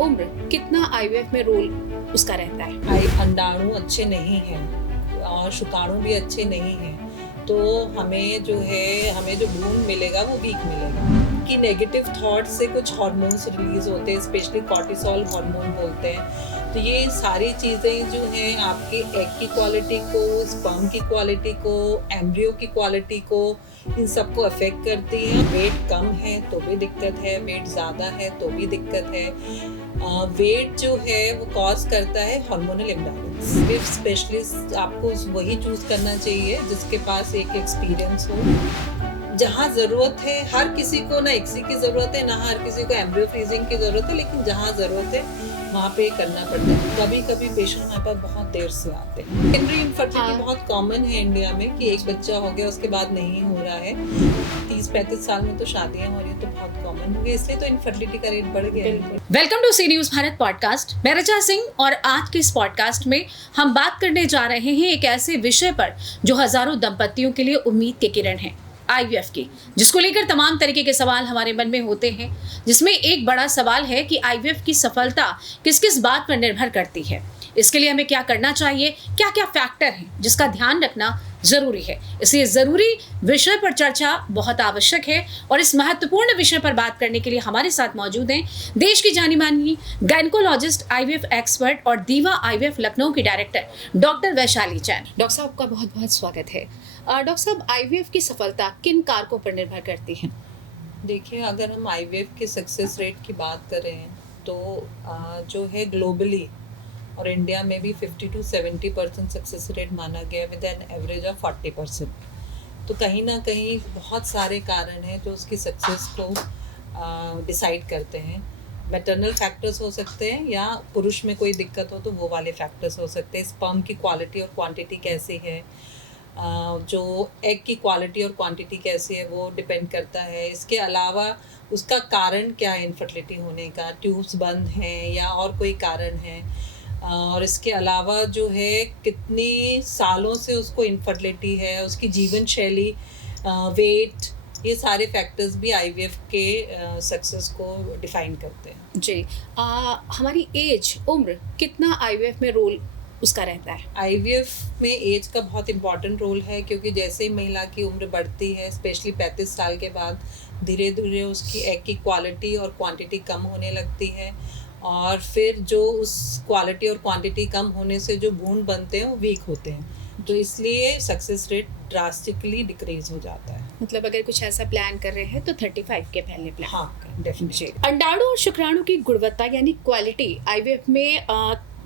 उम्र कितना आईवीएफ में रोल उसका रहता है? अंडाणु अच्छे नहीं हैं और शुक्राणु भी अच्छे नहीं हैं, तो हमें जो भ्रूण मिलेगा वो वीक मिलेगा। कि नेगेटिव थॉट से कुछ हार्मोन्स रिलीज होते हैं, स्पेशली कॉर्टिसोल हार्मोन बोलते हैं। तो ये सारी चीज़ें जो हैं आपके एग की क्वालिटी को, स्पर्म की क्वालिटी को, एम्ब्रियो की क्वालिटी को, इन सबको अफेक्ट करती हैं। वेट कम है तो भी दिक्कत है, वेट ज़्यादा है तो भी दिक्कत है। वेट जो है वो कॉज करता है हार्मोनल इम्बैलेंस। फिर स्पेशलिस्ट आपको वही चूज करना चाहिए जिसके पास एक एक्सपीरियंस हो। जहाँ ज़रूरत है, हर किसी को ना एक्सी की ज़रूरत है, ना हर किसी को एम्ब्रियो फ्रीजिंग की ज़रूरत है, लेकिन जहाँ ज़रूरत है वहाँ पे करना पड़ता है। कभी कभी पेशेंट हमारे पास बहुत देर से आते हैं। सेकेंडरी इनफर्टिलिटी बहुत कॉमन है इंडिया में कि एक बच्चा हो गया उसके बाद नहीं हो रहा है। 30-35 साल में तो शादियां हो रही है, तो बहुत कॉमन हो गया, इसलिए तो इनफर्टिलिटी का रेट बढ़ गया है। Welcome to C news Bharat podcast. मैं रचा सिंह और आज के इस पॉडकास्ट में हम बात करने जा रहे हैं एक ऐसे विषय पर जो हजारों दंपतियों के लिए उम्मीद के किरण है, आईवीएफ की, जिसको लेकर तमाम तरीके के सवाल हमारे मन में होते हैं। जिसमें एक बड़ा सवाल है कि आईवीएफ की सफलता किस किस बात पर निर्भर करती है, इसके लिए हमें क्या करना चाहिए, क्या क्या फैक्टर हैं जिसका ध्यान रखना जरूरी है। इसलिए जरूरी विषय पर चर्चा बहुत आवश्यक है और इस महत्वपूर्ण विषय पर बात करने के लिए हमारे साथ मौजूद हैं देश की जानी मानी गायनेकोलॉजिस्ट, आईवीएफ एक्सपर्ट और दीवा आईवीएफ लखनऊ की director doctor Vaishali Jain. Doctor साहब का बहुत बहुत स्वागत है। डॉक्टर साहब, आईवीएफ की सफलता किन कारकों पर निर्भर करती है? देखिए, अगर हम आईवीएफ के सक्सेस रेट की बात करें तो जो है ग्लोबली और इंडिया में भी 50 to 70% सक्सेस रेट माना गया विद एन एवरेज ऑफ 40%। तो कहीं ना कहीं बहुत सारे कारण हैं जो उसकी सक्सेस को डिसाइड करते हैं। मैटरनल फैक्टर्स हो सकते हैं या पुरुष में कोई दिक्कत हो तो वो वाले फैक्टर्स हो सकते हैं। स्पर्म की क्वालिटी और क्वांटिटी कैसी है, जो एग की क्वालिटी और क्वांटिटी कैसी है वो डिपेंड करता है। इसके अलावा उसका कारण क्या है इनफर्टिलिटी होने का, ट्यूब्स बंद हैं या और कोई कारण है। और इसके अलावा जो है कितने सालों से उसको इनफर्टिलिटी है, उसकी जीवन शैली, वेट, ये सारे फैक्टर्स भी आईवीएफ के सक्सेस को डिफाइन करते हैं। जी, हमारी एज, उम्र कितना आईवीएफ में रोल उसका रहता है? आईवीएफ में एज का बहुत इम्पॉर्टेंट रोल है, क्योंकि जैसे ही महिला की उम्र बढ़ती है, स्पेशली 35 साल के बाद, धीरे धीरे उसकी एग की क्वालिटी और क्वांटिटी कम होने लगती है और फिर जो उस क्वालिटी और क्वांटिटी कम होने से जो भ्रूण बनते हैं वो वीक होते हैं। तो इसलिए सक्सेस रेट ड्रास्टिकली डिक्रीज हो जाता है। मतलब अगर कुछ ऐसा प्लान कर रहे हैं तो 35 के पहले प्लान। हाँ, डेफिनेटली। अंडाणु और शुक्राणु की गुणवत्ता यानी क्वालिटी आईवीएफ में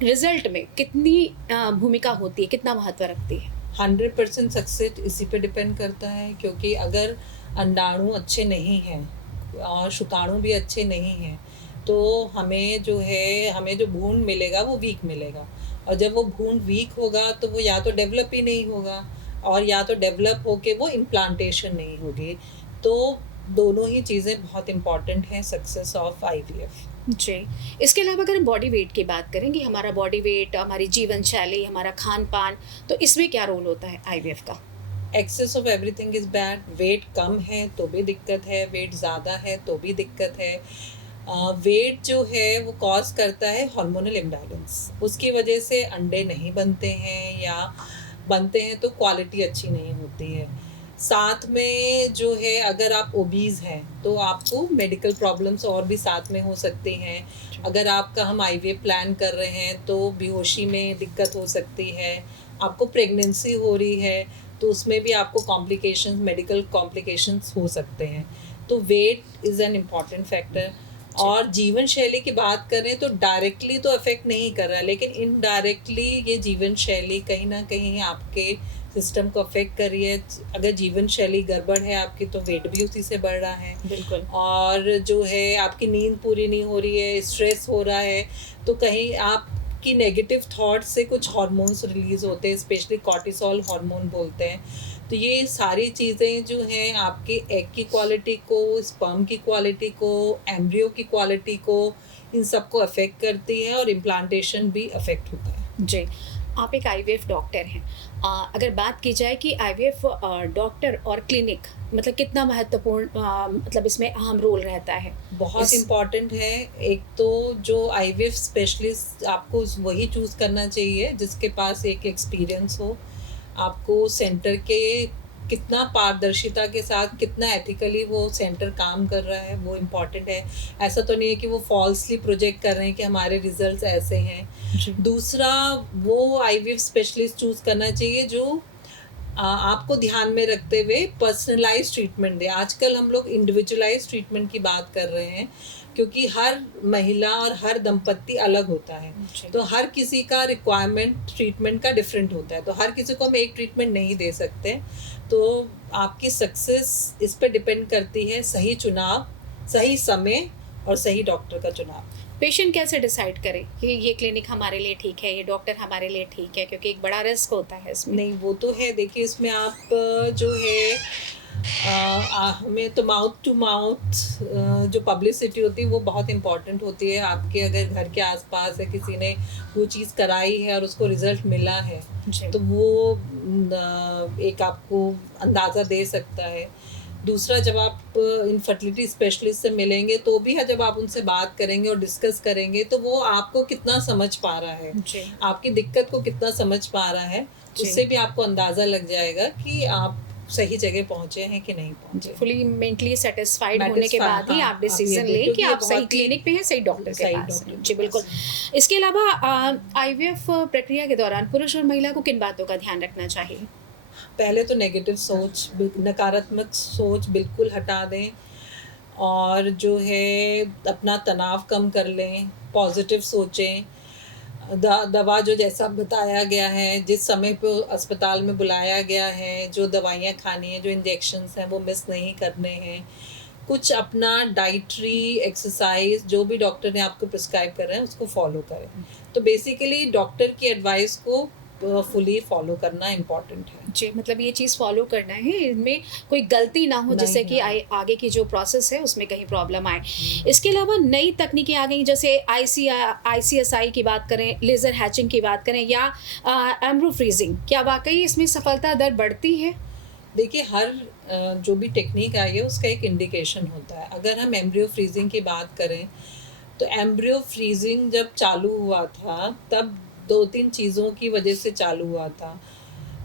रिजल्ट में कितनी भूमिका होती है, कितना महत्व रखती है? 100% सक्सेस इसी पे डिपेंड करता है, क्योंकि अगर अंडाणु अच्छे नहीं हैं और शुक्राणु भी अच्छे नहीं हैं तो हमें जो भ्रूण मिलेगा वो वीक मिलेगा। और जब वो भ्रूण वीक होगा तो वो या तो डेवलप ही नहीं होगा और या तो डेवलप होके वो इम्प्लांटेशन नहीं होगी। तो दोनों ही चीज़ें बहुत इम्पॉर्टेंट हैं सक्सेस ऑफ आईवीएफ। जी, इसके अलावा अगर हम बॉडी वेट की बात करेंगे, हमारा बॉडी वेट, हमारी जीवन शैली, हमारा खान पान, तो इसमें क्या रोल होता है आईवीएफ का? Excess of everything is bad. Weight कम है तो भी दिक्कत है, वेट ज़्यादा है तो भी दिक्कत है। वेट जो है वो कॉज करता है हार्मोनल इम्बैलेंस। उसकी वजह से अंडे नहीं बनते हैं या बनते हैं तो क्वालिटी अच्छी नहीं होती है। साथ में जो है अगर आप ओबीज हैं तो आपको मेडिकल प्रॉब्लम्स और भी साथ में हो सकती हैं। अगर आपका हम आईवीएफ प्लान कर रहे हैं तो बेहोशी में दिक्कत हो सकती है। आपको प्रेगनेंसी हो रही है तो उसमें भी आपको कॉम्प्लिकेशंस, मेडिकल कॉम्प्लिकेशंस हो सकते हैं। तो weight is an important factor. और जीवन शैली की बात करें तो डायरेक्टली तो अफेक्ट नहीं कर रहा है, लेकिन इनडायरेक्टली ये जीवन शैली कहीं ना कहीं आपके सिस्टम को अफेक्ट कर रही है। अगर जीवन शैली गड़बड़ है आपकी तो वेट भी उसी से बढ़ रहा है। बिल्कुल। और जो है आपकी नींद पूरी नहीं हो रही है, स्ट्रेस हो रहा है, तो कहीं आपकी नेगेटिव थॉट से कुछ हार्मोन्स रिलीज होते हैं, स्पेशली कॉर्टिसोल हार्मोन बोलते हैं। तो ये सारी चीज़ें जो हैं आपके एग की क्वालिटी को, स्पर्म की क्वालिटी को, एम्ब्रियो की क्वालिटी को, इन सबको अफेक्ट करती है और इम्प्लांटेशन भी अफेक्ट होता है। जी, आप एक आईवीएफ डॉक्टर हैं। अगर बात की जाए कि आईवीएफ डॉक्टर और क्लिनिक मतलब कितना महत्वपूर्ण मतलब इसमें अहम रोल रहता है? बहुत इम्पॉर्टेंट है। एक तो जो आईवीएफ स्पेशलिस्ट, आपको वही चूज़ करना चाहिए जिसके पास एक एक्सपीरियंस हो। आपको सेंटर के कितना पारदर्शिता के साथ, कितना एथिकली वो सेंटर काम कर रहा है, वो इम्पॉर्टेंट है। ऐसा तो नहीं है कि वो फॉल्सली प्रोजेक्ट कर रहे हैं कि हमारे रिजल्ट्स ऐसे हैं। दूसरा, वो आईवीएफ स्पेशलिस्ट चूज़ करना चाहिए जो आपको ध्यान में रखते हुए पर्सनलाइज ट्रीटमेंट दे। आजकल हम लोग इंडिविजुअलाइज ट्रीटमेंट की बात कर रहे हैं, क्योंकि हर महिला और हर दंपत्ति अलग होता है, तो हर किसी का रिक्वायरमेंट ट्रीटमेंट का डिफरेंट होता है, तो हर किसी को हम एक ट्रीटमेंट नहीं दे सकते। तो आपकी सक्सेस इस पे डिपेंड करती है सही चुनाव, सही समय और सही डॉक्टर का चुनाव। पेशेंट कैसे डिसाइड करे कि ये क्लिनिक हमारे लिए ठीक है, ये डॉक्टर हमारे लिए ठीक है, क्योंकि एक बड़ा रिस्क होता है इसमें। नहीं, वो तो है। देखिए, इसमें आप जो है हमें तो माउथ टू माउथ जो पब्लिसिटी होती है वो बहुत इम्पॉर्टेंट होती है। आपके अगर घर के आसपास है, किसी ने वो चीज़ कराई है और उसको रिज़ल्ट मिला है, तो वो एक आपको अंदाज़ा दे सकता है। दूसरा, जब आप इनफर्टिलिटी स्पेशलिस्ट से मिलेंगे तो भी है, जब आप उनसे बात करेंगे और डिस्कस करेंगे तो वो आपको कितना समझ पा रहा है, आपकी दिक्कत को कितना समझ पा रहा है, उससे भी आपको अंदाज़ा लग जाएगा कि आप सही जगह पहुंचे हैं कि नहीं पहुंचे। फुली मेंटली सेटिस्फाइड होने के बाद ही आप डिसीजन लें कि आप सही क्लिनिक पे हैं, सही डॉक्टर के पास हैं। जी बिल्कुल। इसके अलावा आईवीएफ प्रक्रिया के दौरान पुरुष और महिला को किन बातों का ध्यान रखना चाहिए? पहले तो नेगेटिव सोच, नकारात्मक सोच बिल्कुल हटा दें, और जो है अपना तनाव कम कर लें, पॉजिटिव सोचें। दवा जो जैसा बताया गया है, जिस समय पे अस्पताल में बुलाया गया है, जो दवाइयाँ खानी है, जो इंजेक्शंस हैं वो मिस नहीं करने हैं। कुछ अपना डाइटरी, एक्सरसाइज जो भी डॉक्टर ने आपको प्रिस्क्राइब कर रहे हैं उसको फॉलो करें। तो बेसिकली डॉक्टर की एडवाइस को फुली फॉलो करना इम्पॉर्टेंट है। जी, मतलब ये चीज़ फॉलो करना है, इनमें कोई गलती ना हो जिससे कि आगे की जो प्रोसेस है उसमें कहीं प्रॉब्लम आए। इसके अलावा नई तकनीकें आ गई, जैसे ICSI की बात करें, लेज़र हैचिंग की बात करें, या एम्ब्रो फ्रीजिंग, क्या वाकई इसमें सफलता दर बढ़ती है? देखिए, हर जो भी टेक्निक आई है उसका एक इंडिकेशन होता है। अगर हम एम्ब्रियो फ्रीजिंग की बात करें तो एम्ब्रियो फ्रीजिंग जब चालू हुआ था तब 2-3 चीज़ों की वजह से चालू हुआ था।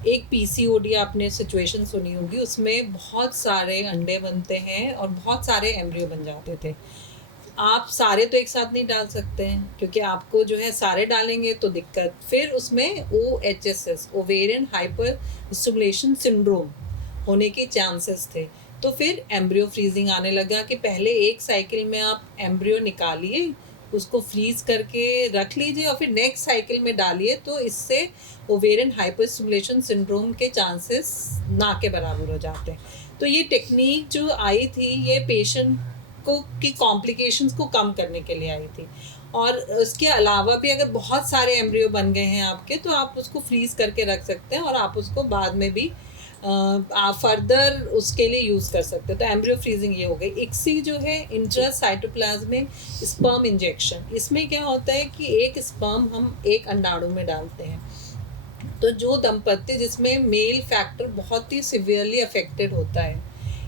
एक PCOD आपने सिचुएशन सुनी होगी, उसमें बहुत सारे अंडे बनते हैं और बहुत सारे एम्ब्रियो बन जाते थे। आप सारे तो एक साथ नहीं डाल सकते हैं, क्योंकि आपको जो है सारे डालेंगे तो दिक्कत। फिर उसमें OHSS, ovarian hyper stimulation syndrome होने के चांसेस थे। तो फिर एम्ब्रियो फ्रीजिंग आने लगा कि पहले एक साइकिल में आप एम्ब्रियो निकालिए, उसको फ्रीज करके रख लीजिए और फिर नेक्स्ट साइकिल में डालिए, तो इससे ओवेरियन हाइपर स्टिमुलेशन सिंड्रोम के चांसेस ना के बराबर हो जाते हैं। तो ये टेक्निक जो आई थी, ये पेशेंट को की कॉम्प्लिकेशंस को कम करने के लिए आई थी। और उसके अलावा भी अगर बहुत सारे एम्ब्रियो बन गए हैं आपके, तो आप उसको फ्रीज करके रख सकते हैं और आप उसको बाद में भी आप फर्दर उसके लिए यूज़ कर सकते हैं। तो एम्ब्रियो फ्रीजिंग ये हो गई। ICSI जो है, इंट्रासाइटोप्लाज्मिक स्पर्म इंजेक्शन, इसमें क्या होता है कि एक स्पर्म हम एक अंडाणु में डालते हैं। तो जो दंपत्ति जिसमें मेल फैक्टर बहुत ही सिवियरली अफेक्टेड होता है,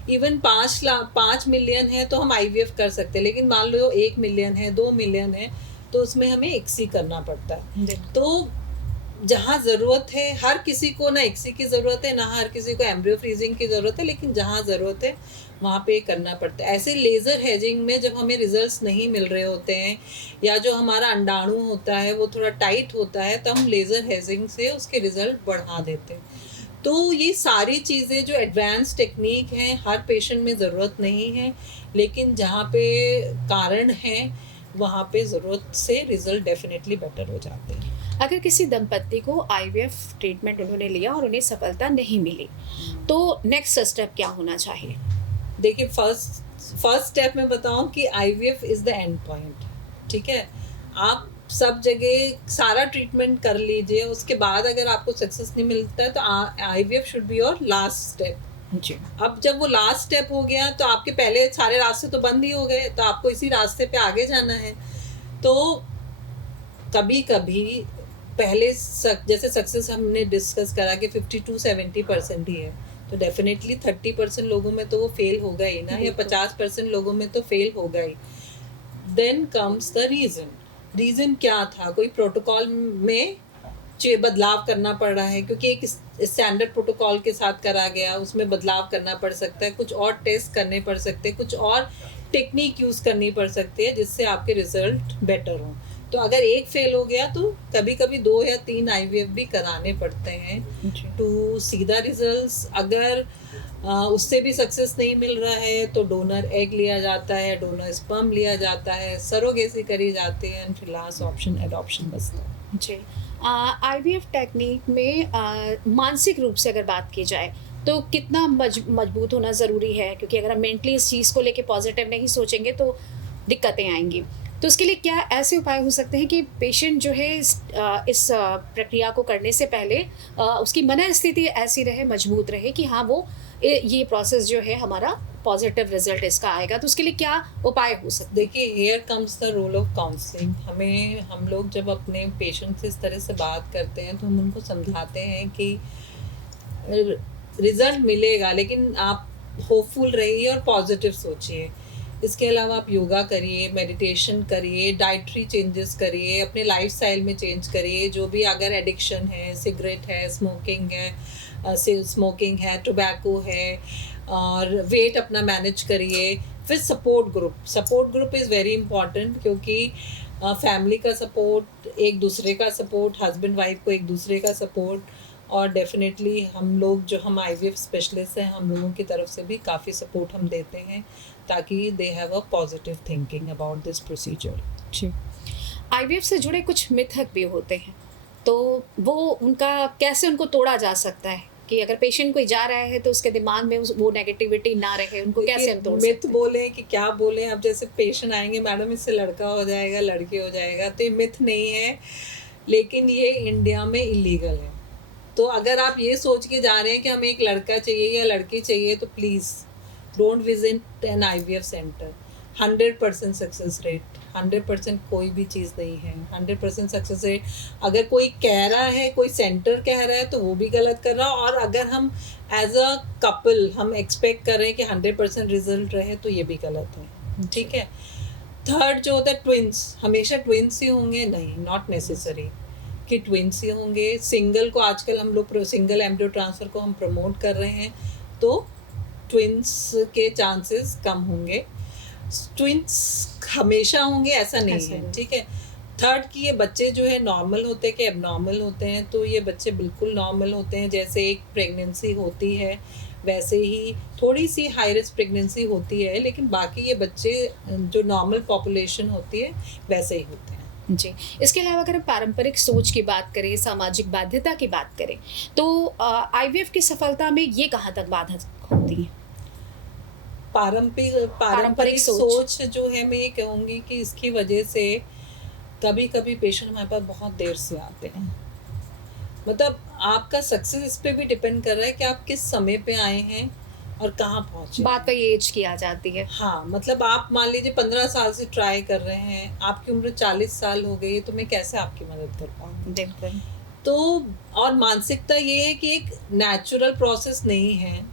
इवन 5 मिलियन है तो हम IVF कर सकते हैं, लेकिन मान लो 1 मिलियन है, 2 मिलियन है, तो उसमें हमें ICSI करना पड़ता है। तो जहाँ ज़रूरत है, हर किसी को ना ICSI की ज़रूरत है, ना हर किसी को एम्ब्रियो फ्रीजिंग की ज़रूरत है, लेकिन जहाँ ज़रूरत है वहाँ पे करना पड़ता है। ऐसे लेज़र हेजिंग में जब हमें रिजल्ट्स नहीं मिल रहे होते हैं, या जो हमारा अंडाणु होता है वो थोड़ा टाइट होता है, तो हम लेज़र हेजिंग से उसके रिज़ल्ट बढ़ा देते हैं। तो ये सारी चीज़ें जो एडवांस टेक्निक हैं, हर पेशेंट में ज़रूरत नहीं है, लेकिन जहाँ पे कारण है वहाँ पे ज़रूरत से रिज़ल्ट डेफिनेटली बेटर हो जाते हैं। अगर किसी दंपत्ति को IVF ट्रीटमेंट उन्होंने लिया और उन्हें सफलता नहीं मिली, तो नेक्स्ट स्टेप क्या होना चाहिए? देखिए, फर्स्ट स्टेप मैं बताऊं कि IVF is the end point. ठीक है, आप सब जगह सारा ट्रीटमेंट कर लीजिए, उसके बाद अगर आपको सक्सेस नहीं मिलता है तो IVF should be your last step. जी। अब जब वो लास्ट स्टेप हो गया तो आपके पहले सारे रास्ते तो बंद ही हो गए, तो आपको इसी रास्ते पे आगे जाना है। तो कभी कभी पहले जैसे सक्सेस हमने डिस्कस करा कि 50-70% ही है, तो डेफिनेटली 30% लोगों में तो वो फेल होगा ही ना, या 50% लोगों में तो फेल होगा ही. देन कम्स द रीज़न क्या था, कोई प्रोटोकॉल में बदलाव करना पड़ रहा है, क्योंकि एक स्टैंडर्ड प्रोटोकॉल के साथ करा गया, उसमें बदलाव करना पड़ सकता है, कुछ और टेस्ट करने पड़ सकते हैं, कुछ और टेक्निक यूज़ करनी पड़ सकती है जिससे आपके रिजल्ट बेटर हों. तो अगर एक फेल हो गया तो कभी कभी 2 या 3 IVF भी कराने पड़ते हैं टू सी द रिजल्ट्स. अगर उससे भी सक्सेस नहीं मिल रहा है तो डोनर एग लिया जाता है, डोनर स्पर्म लिया जाता है, सरोगेसी करी जाती है, एंड फिर लास्ट ऑप्शन एडॉप्शन बचता है. जी. IVF टेक्निक में मानसिक रूप से अगर बात की जाए तो कितना मजबूत होना ज़रूरी है, क्योंकि अगर हम मेंटली इस चीज़ को लेके पॉजिटिव नहीं सोचेंगे तो दिक्कतें आएंगी. तो उसके लिए क्या ऐसे उपाय हो सकते हैं कि पेशेंट जो है इस प्रक्रिया को करने से पहले उसकी मनःस्थिति ऐसी रहे, मजबूत रहे कि हाँ वो ये प्रोसेस जो है हमारा पॉजिटिव रिजल्ट इसका आएगा. तो उसके लिए क्या उपाय हो सकते हैं? देखिए, here comes the role of counselling. हम लोग जब अपने पेशेंट से इस तरह से बात करते हैं तो हम उनको समझाते हैं कि रिजल्ट मिलेगा, लेकिन आप होपफुल रहिए और पॉजिटिव सोचिए. इसके अलावा आप योगा करिए, मेडिटेशन करिए, डाइटरी चेंजेस करिए, अपने लाइफस्टाइल में चेंज करिए. जो भी अगर एडिक्शन है, सिगरेट है, स्मोकिंग है, टोबैको है, और वेट अपना मैनेज करिए. फिर support group is very important, क्योंकि फैमिली का सपोर्ट, एक दूसरे का सपोर्ट, हस्बैंड वाइफ को एक दूसरे का सपोर्ट, और डेफिनेटली हम IVF स्पेशलिस्ट हैं, हम लोगों की तरफ से भी काफ़ी सपोर्ट हम देते हैं ताकि they have a positive thinking about this procedure. जी. IVF से जुड़े कुछ मिथक भी होते हैं, तो वो कैसे उनको तोड़ा जा सकता है कि अगर पेशेंट कोई जा रहा है तो उसके दिमाग में वो नेगेटिविटी ना रहे, उनको कैसे हम तोड़ सकते हैं? मिथ बोले कि क्या बोले, अब जैसे पेशेंट आएंगे, मैडम इससे लड़का हो जाएगा, लड़की हो जाएगा, तो ये मिथ नहीं है, लेकिन ये इंडिया में इलीगल है. तो अगर आप ये सोच के जा रहे हैं कि हमें एक लड़का चाहिए या लड़की चाहिए, तो please don't visit an IVF centre. 100% success rate, 100% कोई भी चीज़ नहीं है. 100% सक्सेस रेट. अगर कोई कह रहा है, कोई सेंटर कह रहा है, तो वो भी गलत कर रहा है. और अगर हम एज अ कपल हम एक्सपेक्ट कर रहे हैं कि 100% रिजल्ट रहे, तो ये भी गलत है. ठीक है. थर्ड जो होता है, ट्विंस. हमेशा ट्विंस ही होंगे? नहीं, नॉट नेसेसरी कि ट्विंस ही होंगे. सिंगल को आजकल हम लोग सिंगल एम्ब्रियो ट्रांसफ़र को हम प्रमोट कर रहे हैं, तो ट्विंस के चांसेस कम होंगे. ट्विंस हमेशा होंगे ऐसा नहीं है. ठीक है. थर्ड कि ये बच्चे जो है नॉर्मल होते हैं कि एबनॉर्मल होते हैं, तो ये बच्चे बिल्कुल नॉर्मल होते हैं. जैसे एक प्रेगनेंसी होती है वैसे ही थोड़ी सी हाई रिस्क प्रेगनेंसी होती है, लेकिन बाकी ये बच्चे जो नॉर्मल पॉपुलेशन होती है वैसे ही होते हैं. जी. इसके अलावा अगर हम पारंपरिक सोच की बात करें, सामाजिक बाध्यता की बात करें, तो IVF की सफलता में ये कहाँ तक बाधक होती है? पारंपरिक सोच जो है, मैं ये कहूँगी कि इसकी वजह से कभी कभी पेशेंट हमारे पास बहुत देर से आते हैं. मतलब आपका सक्सेस इस पे भी डिपेंड कर रहा है कि आप किस समय पे आए हैं और कहाँ पहुँचे. बात तो एज की आ जाती है. हाँ, मतलब आप मान लीजिए 15 साल से ट्राई कर रहे हैं, आपकी उम्र 40 साल हो गई है, तो मैं कैसे आपकी मदद कर पाऊँ? बिल्कुल. तो और मानसिकता ये है कि एक नेचुरल प्रोसेस नहीं है,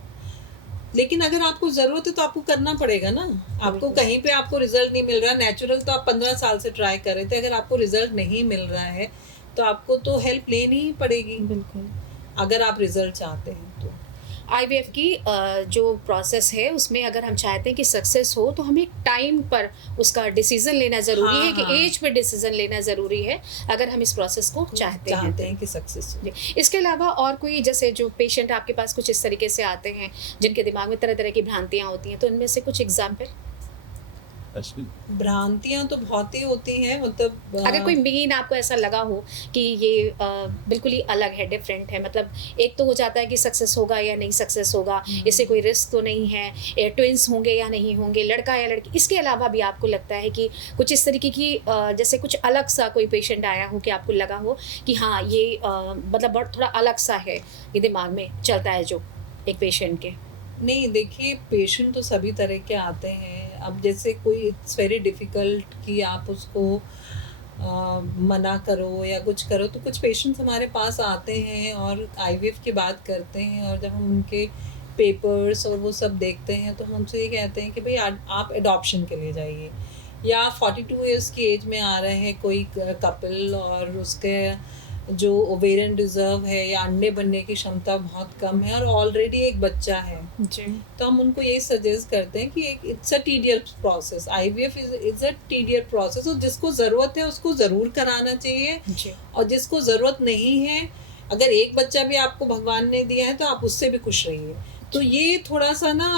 लेकिन अगर आपको ज़रूरत है तो आपको करना पड़ेगा ना. आपको कहीं पे आपको रिजल्ट नहीं मिल रहा. नेचुरल तो आप 15 साल से ट्राई कर रहे थे, अगर आपको रिजल्ट नहीं मिल रहा है तो आपको तो हेल्प लेनी ही पड़ेगी. बिल्कुल. अगर आप रिजल्ट चाहते हैं तो IVF की जो प्रोसेस है उसमें अगर हम चाहते हैं कि सक्सेस हो, तो हमें टाइम पर उसका डिसीजन लेना ज़रूरी है कि एज पर डिसीजन लेना ज़रूरी है अगर हम इस प्रोसेस को चाहते हैं कि सक्सेस हो. इसके अलावा और कोई, जैसे जो पेशेंट आपके पास कुछ इस तरीके से आते हैं जिनके दिमाग में तरह तरह की भ्रांतियाँ होती हैं, तो इनमें से कुछ एग्जाम्पल? भ्रांतियाँ तो बहुत ही होती हैं. मतलब अगर कोई मेन आपको ऐसा लगा हो कि ये बिल्कुल ही अलग है, डिफरेंट है, मतलब एक तो हो जाता है कि सक्सेस होगा या नहीं सक्सेस होगा, इससे कोई रिस्क तो नहीं है, ट्विंस होंगे या नहीं होंगे, लड़का या लड़की. इसके अलावा भी आपको लगता है कि कुछ इस तरीके की जैसे कुछ अलग सा कोई पेशेंट आया हो कि आपको लगा हो कि हाँ ये मतलब बहुत थोड़ा अलग सा है, ये दिमाग में चलता है जो एक पेशेंट के? नहीं, देखिए, पेशेंट तो सभी तरह के आते हैं. अब जैसे कोई इट्स वेरी डिफ़िकल्ट कि आप उसको मना करो या कुछ करो, तो कुछ पेशेंट्स हमारे पास आते हैं और आईवीएफ की बात करते हैं, और जब हम उनके पेपर्स और वो सब देखते हैं तो हम उनसे ये कहते हैं कि भाई आप एडॉप्शन के लिए जाइए। या 42 इयर्स की एज में आ रहे हैं कोई कपल और उसके जो ओवेरियन रिजर्व है या अंडे बनने की क्षमता बहुत कम है और ऑलरेडी एक बच्चा है, जी तो हम उनको यही सजेस्ट करते हैं कि it's a tedious process, IVF is a tedious process, और जिसको ज़रूरत है उसको ज़रूर कराना चाहिए। जी और जिसको ज़रूरत नहीं है, अगर एक बच्चा भी आपको भगवान ने दिया है तो आप उससे भी खुश रहिए। तो ये थोड़ा सा ना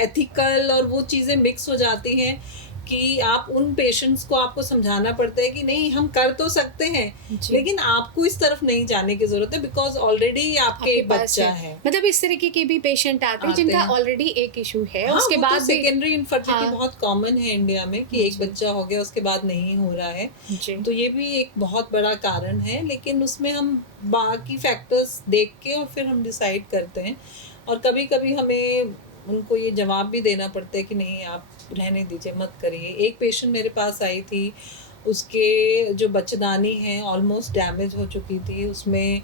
एथिकल और वो चीज़ें मिक्स हो जाती हैं कि आप उन पेशेंट्स को आपको समझाना पड़ता है कि नहीं, हम कर तो सकते हैं लेकिन आपको इस तरफ नहीं जाने की जरूरत है, बिकॉज ऑलरेडी आपके एक बच्चा है। मतलब इस तरीके के भी पेशेंट आते हैं जिनका ऑलरेडी एक इशू है। हाँ, उसके बाद सेकेंडरी इनफर्टिलिटी बहुत कॉमन है इंडिया में कि एक बच्चा हो गया उसके बाद नहीं हो रहा है, तो ये भी एक बहुत बड़ा कारण है। लेकिन उसमें हम बाकी फैक्टर्स देख के और फिर हम डिसाइड करते हैं, और कभी कभी हमें उनको ये जवाब भी देना पड़ता है कि नहीं, आप रहने दीजिए, मत करिए। एक पेशेंट मेरे पास आई थी, उसके जो बच्चेदानी हैं ऑलमोस्ट डैमेज हो चुकी थी, उसमें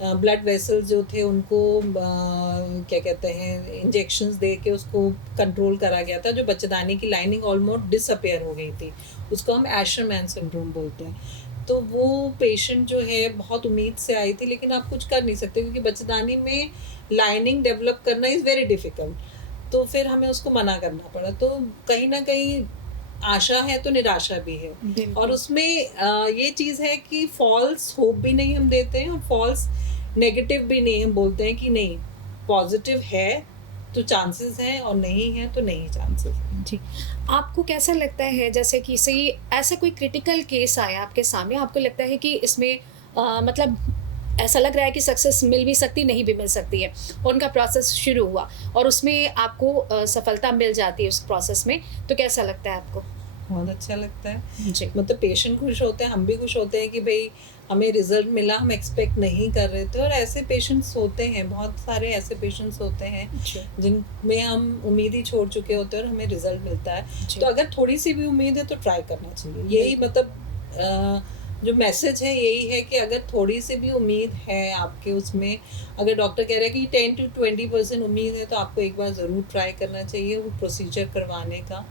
ब्लड वेसल्स जो थे उनको क्या कहते हैं इंजेक्शंस दे के उसको कंट्रोल करा गया था। जो बच्चेदानी की लाइनिंग ऑलमोस्ट डिसअपेयर हो गई थी, उसको हम एशरमैन सिंड्रोम बोलते हैं। तो वो पेशेंट जो है बहुत उम्मीद से आई थी, लेकिन आप कुछ कर नहीं सकते क्योंकि बच्चेदानी में लाइनिंग डेवलप करना इज़ वेरी डिफ़िकल्ट। तो फिर हमें उसको मना करना पड़ा। तो कहीं ना कहीं आशा है तो निराशा भी है, और उसमें ये चीज़ है कि फॉल्स होप भी नहीं हम देते हैं और फॉल्स नेगेटिव भी नहीं हम बोलते हैं कि नहीं, पॉजिटिव है तो चांसेस हैं और नहीं है तो नहीं चांसेस हैं। जी, आपको कैसा लगता है, जैसे कि सही ऐसा कोई क्रिटिकल केस आया आपके सामने, आपको लगता है कि इसमें मतलब ऐसा लग रहा है कि सक्सेस मिल भी सकती, नहीं भी मिल सकती है, और उनका प्रोसेस शुरू हुआ और उसमें आपको सफलता मिल जाती है उस प्रोसेस में, तो कैसा लगता है आपको? बहुत अच्छा लगता है जी, मतलब पेशेंट खुश होते हैं, हम भी खुश होते हैं कि भाई हमें रिजल्ट मिला, हम एक्सपेक्ट नहीं कर रहे थे। और ऐसे पेशेंट्स होते हैं, बहुत सारे ऐसे पेशेंट्स होते हैं जिनमें हम उम्मीद ही छोड़ चुके होते हैं और हमें रिजल्ट मिलता है। तो अगर थोड़ी सी भी उम्मीद है तो ट्राई करना चाहिए। यही मतलब जो मैसेज है यही है कि अगर थोड़ी सी भी उम्मीद है आपके उसमें, अगर डॉक्टर कह रहा है कि 10 to 20% उम्मीद है, तो आपको एक बार ज़रूर ट्राई करना चाहिए वो प्रोसीजर करवाने का,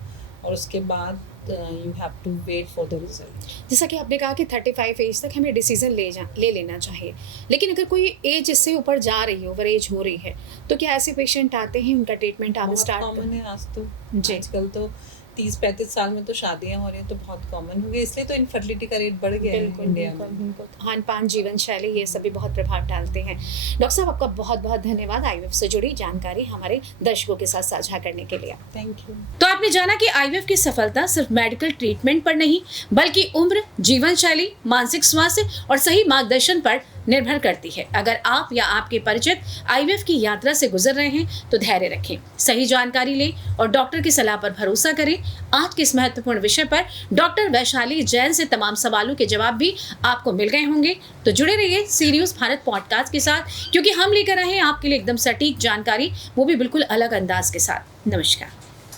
और उसके बाद you have to wait for the result. जैसा कि आपने कहा कि 35 एज तक हमें डिसीजन ले लेना चाहिए, लेकिन अगर कोई एज इससे ऊपर जा रही है, ओवर एज हो रही है, तो क्या ऐसे पेशेंट आते हैं, उनका ट्रीटमेंट आप स्टार्ट? कॉमन है आज तो। जी, आजकल तो 30-35 साल में तो शादियां हो रही हैं, तो बहुत कॉमन हो गया, इसलिए तो इनफर्टिलिटी का रेट बढ़ गया है इंडिया में। खान पान, जीवन शैली, ये सभी बहुत प्रभाव डालते हैं। डॉक्टर साहब, आपका बहुत बहुत धन्यवाद आईवीएफ से जुड़ी जानकारी हमारे दर्शकों के साथ साझा करने के लिए। Thank you. तो आपने जाना कि आईवीएफ की सफलता सिर्फ मेडिकल ट्रीटमेंट पर नहीं, बल्कि उम्र, जीवन शैली, मानसिक स्वास्थ्य और सही मार्गदर्शन पर निर्भर करती है। अगर आप या आपके परिचित आईवीएफ की यात्रा से गुजर रहे हैं तो धैर्य रखें, सही जानकारी लें और डॉक्टर की सलाह पर भरोसा करें। आज के इस महत्वपूर्ण विषय पर डॉक्टर वैशाली जैन से तमाम सवालों के जवाब भी आपको मिल गए होंगे। तो जुड़े रहिए सी न्यूज़ भारत पॉडकास्ट के साथ, क्योंकि हम लेकर आए हैं आपके लिए एकदम सटीक जानकारी, वो भी बिल्कुल अलग अंदाज के साथ। नमस्कार।